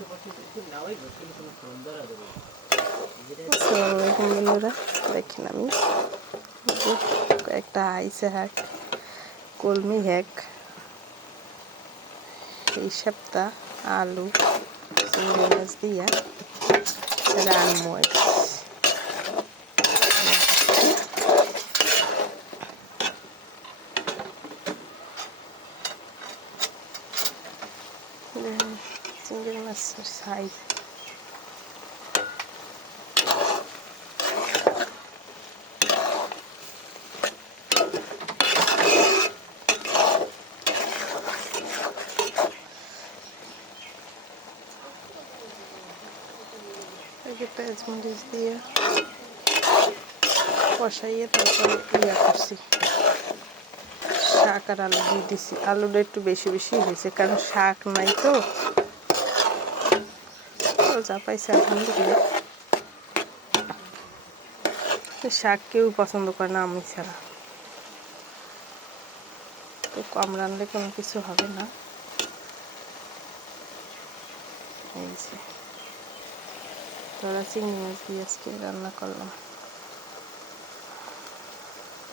আসসালামু আলাইকুম বন্ধুরা, দেখেন আমি একটা আইসে হ্যাক কলমি হ্যাক এই সপ্তাহ আলু চিংড়ি মাছ দিয়া রানবো। চিংড়ি মাছের সাইজ পেঁয়াজমরিচ দিয়ে কষাইয়ে তারপর ইয়া করছি, শাক আর আলু দিয়ে দিছি। আলুটা একটু বেশি বেশি হয়েছে কারণ শাক নাই তো যা পাইছে আলহামদুলিল্লাহ। শাক কেউ পছন্দ করে না আমি ছাড়া, তো কম রান্নালে কোনো কিছু হবে না। এই যে তোরা চিংড়ি মাছ দিয়ে আজকে রান্না করলাম।